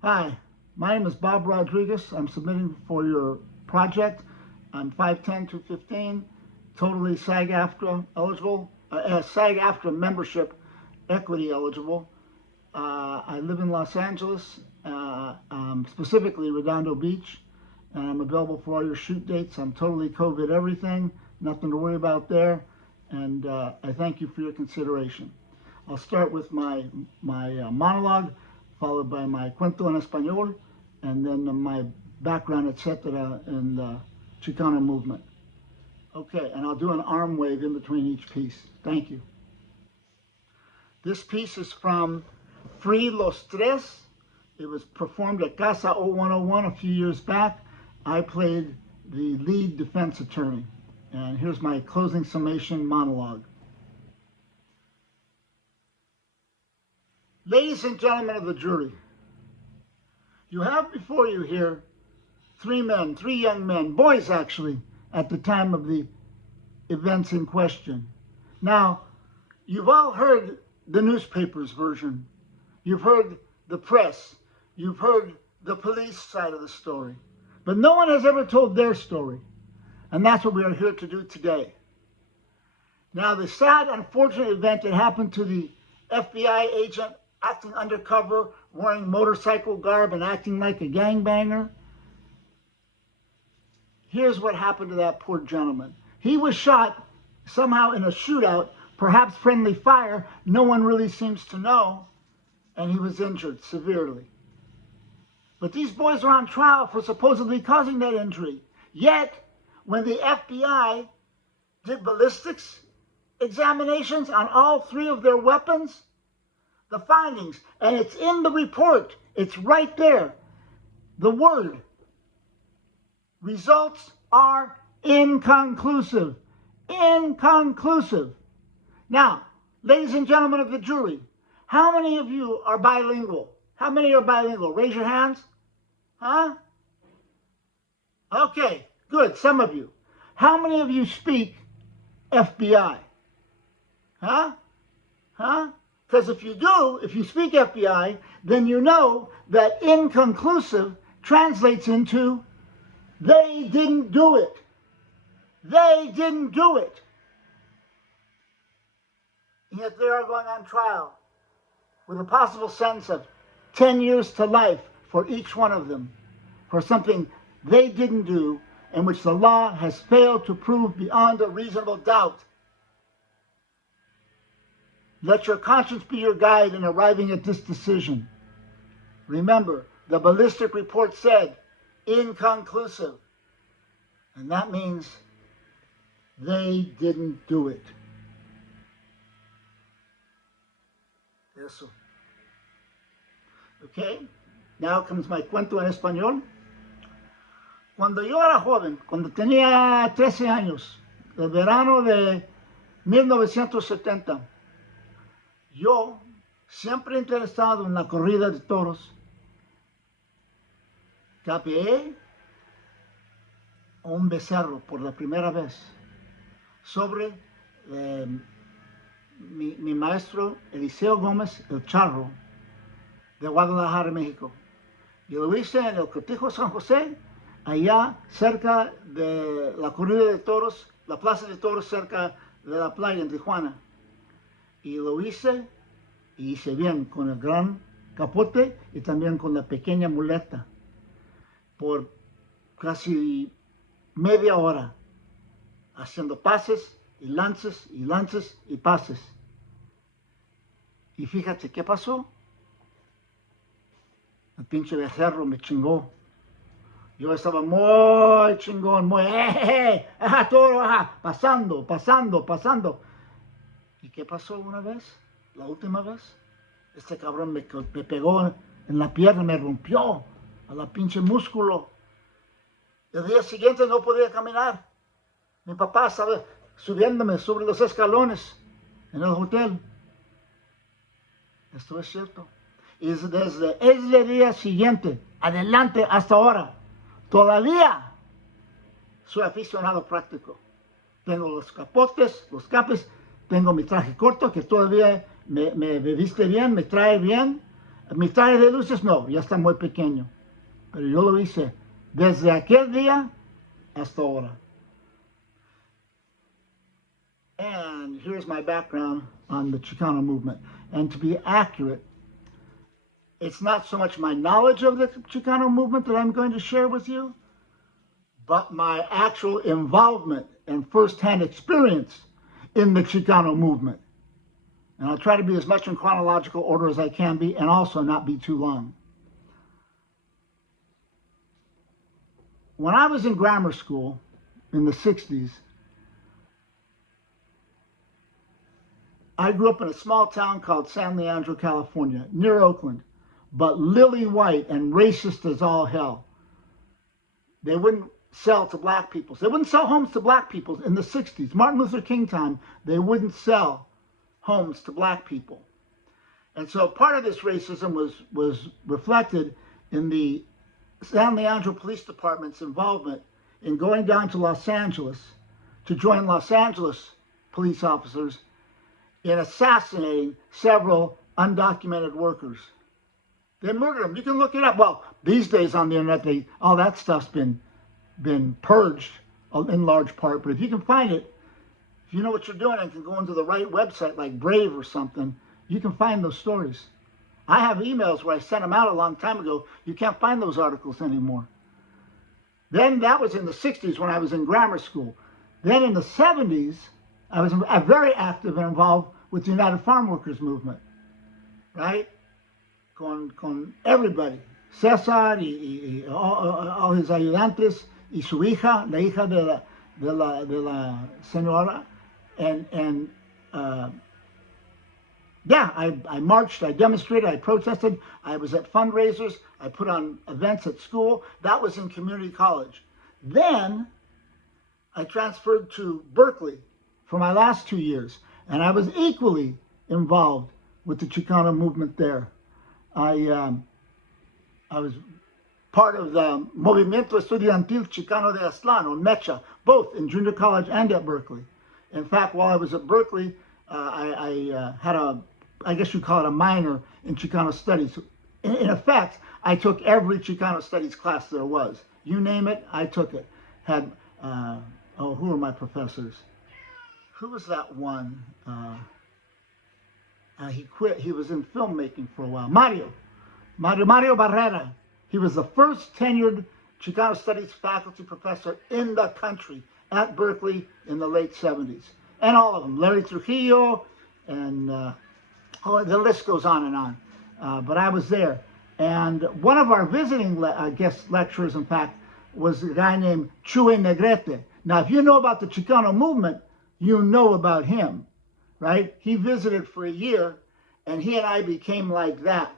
Hi, my name is Bob Rodriguez. I'm submitting for your project. I'm 5'10", 215, totally SAG-AFTRA eligible, SAG-AFTRA membership equity eligible. I live in Los Angeles, specifically Redondo Beach, and I'm available for all your shoot dates. I'm totally COVID everything, nothing to worry about there, and I thank you for your consideration. I'll start with my monologue, followed by my cuento en español, and then my background, etc., in the Chicano movement. Okay, and I'll do an arm wave in between each piece. Thank you. This piece is from Free Los Tres. It was performed at Casa 0101 a few years back. I played the lead defense attorney. And here's my closing summation monologue. Ladies and gentlemen of the jury, you have before you here three young men, boys actually, at the time of the events in question. Now, you've all heard the newspaper's version. You've heard the press. You've heard the police side of the story. But no one has ever told their story. And that's what we are here to do today. Now, the sad, unfortunate event that happened to the FBI agent acting undercover, wearing motorcycle garb and acting like a gangbanger. Here's what happened to that poor gentleman. He was shot somehow in a shootout, perhaps friendly fire, no one really seems to know, and he was injured severely. But these boys are on trial for supposedly causing that injury. Yet, when the FBI did ballistics examinations on all three of their weapons, the findings, and it's in the report, it's right there, the word, results are inconclusive. Inconclusive. Now, ladies and gentlemen of the jury, how many of you are bilingual? How many are bilingual? Raise your hands. Huh? Okay, good, some of you. How many of you speak FBI? Huh? Huh? Because if you do, if you speak FBI, then you know that inconclusive translates into they didn't do it. They didn't do it. And yet they are going on trial with a possible sentence of 10 years to life for each one of them for something they didn't do and which the law has failed to prove beyond a reasonable doubt. Let your conscience be your guide in arriving at this decision. Remember, the ballistic report said inconclusive, and that means they didn't do it. Eso. Okay, now comes my cuento en español. Cuando yo era joven, cuando tenía 13 años, el verano de 1970, yo, siempre interesado en la corrida de toros, capeé un becerro por la primera vez sobre mi maestro Eliseo Gómez, el Charro, de Guadalajara, México. Yo lo hice en el Cortijo San José, allá cerca de la corrida de toros, la plaza de toros cerca de la playa en Tijuana. Y lo hice, y hice bien, con el gran capote y también con la pequeña muleta, por casi media hora, haciendo pases y lances y lances y pases. Y fíjate, ¿qué pasó? El pinche becerro me chingó. Yo estaba muy chingón, muy, toro, pasando, pasando, pasando. ¿Y qué pasó una vez? La última vez, este cabrón me pegó en la pierna, me rompió a la pinche músculo. El día siguiente no podía caminar. Mi papá estaba subiéndome sobre los escalones en el hotel. Esto es cierto. Y desde ese día siguiente, adelante hasta ahora, todavía soy aficionado práctico. Tengo los capotes, los capes, tengo mi traje corto que todavía me viste bien, me trae bien. Mi traje de luces no, ya está muy pequeño. Pero yo lo hice desde aquel día hasta ahora. And here's my background on the Chicano movement. And to be accurate, it's not so much my knowledge of the Chicano movement that I'm going to share with you, but my actual involvement and firsthand experience in the Chicano movement. And I'll try to be as much in chronological order as I can be and also not be too long. When I was in grammar school in the 60s, I grew up in a small town called San Leandro, California, near Oakland, but lily white and racist as all hell. They wouldn't sell to black people. They wouldn't sell homes to black people in the 60s. Martin Luther King time, they wouldn't sell homes to black people. And so part of this racism was reflected in the San Leandro Police Department's involvement in going down to Los Angeles to join Los Angeles police officers in assassinating several undocumented workers. They murdered them. You can look it up. Well, these days on the internet, all that stuff's been purged in large part. But if you can find it, if you know what you're doing and can go into the right website like Brave or something, you can find those stories. I have emails where I sent them out a long time ago. You can't find those articles anymore. Then that was in the 60s when I was in grammar school. Then in the 70s, I was very active and involved with the United Farm Workers Movement, right? Con everybody. César y all his ayudantes y su hija, la hija de la señora. And yeah, I marched, I demonstrated, I protested, I was at fundraisers, I put on events at school. That was in community college. Then I transferred to Berkeley for my last 2 years, and I was equally involved with the Chicano movement there. I was part of the Movimiento Estudiantil Chicano de Aztlán, or MECHA, both in junior college and at Berkeley. In fact, while I was at Berkeley, I had I guess you'd call it a minor in Chicano studies. In effect, I took every Chicano studies class there was. You name it, I took it. Had, who were my professors? Who was that one? He quit. He was in filmmaking for a while. Mario Barrera. He was the first tenured Chicano studies faculty professor in the country at Berkeley in the late 70s. And all of them, Larry Trujillo, and the list goes on and on. But I was there. And one of our visiting guest lecturers, in fact, was a guy named Chuy Negrete. Now, if you know about the Chicano movement, you know about him, right? He visited for a year, and he and I became like that.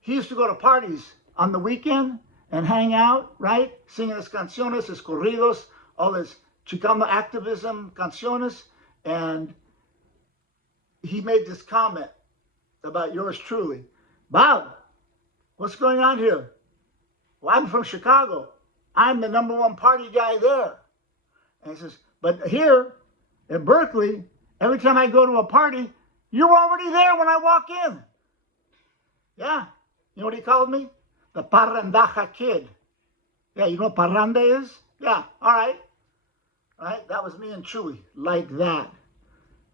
He used to go to parties on the weekend and hang out, right? Singing his canciones, his corridos, all his Chicano activism canciones. And he made this comment about yours truly. Bob, what's going on here? Well, I'm from Chicago. I'm the #1 party guy there. And he says, but here at Berkeley, every time I go to a party, you're already there when I walk in. Yeah. You know what he called me? The Parrandaja Kid. Yeah, you know what parranda is? Yeah, all right. All right, that was me and Chuy, like that.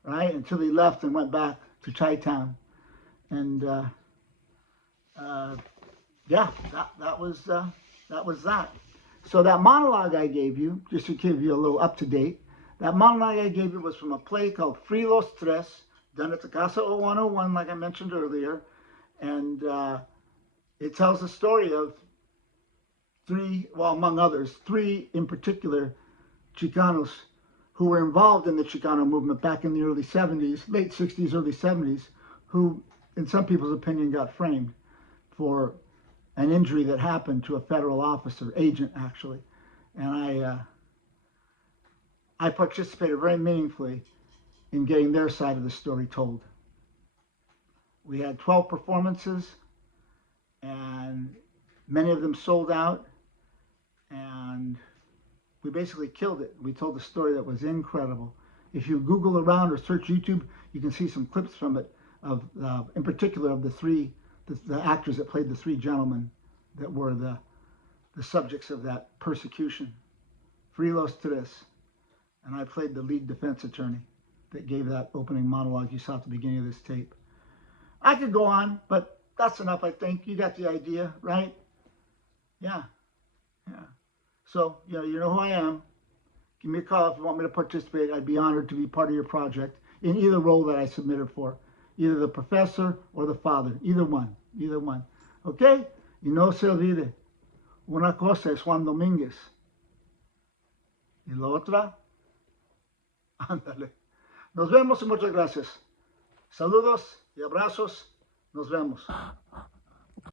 Right, until he left and went back to Chi-Town. And yeah, that was that. So that monologue I gave you, just to give you a little up-to-date, that monologue I gave you was from a play called Free Los Tres, done at the Casa 0101, like I mentioned earlier. And it tells the story of three, well, among others, three in particular Chicanos who were involved in the Chicano movement back in the early 70s, late 60s, early 70s, who, in some people's opinion, got framed for an injury that happened to a federal officer, agent actually. And I participated very meaningfully in getting their side of the story told. We had 12 performances, and many of them sold out, and we basically killed it. We told a story that was incredible. If you Google around or search YouTube, you can see some clips from it, in particular of the three the actors that played the three gentlemen that were the subjects of that persecution. Free los tres. And I played the lead defense attorney that gave that opening monologue you saw at the beginning of this tape. I could go on, but that's enough, I think. You got the idea, right? Yeah. So, you know who I am. Give me a call if you want me to participate. I'd be honored to be part of your project in either role that I submitted for. Either the professor or the father. Either one. Okay? Y no se olvide. Una cosa es Juan Domínguez. Y la otra, ándale. Nos vemos y muchas gracias. Saludos y abrazos. Nos vemos.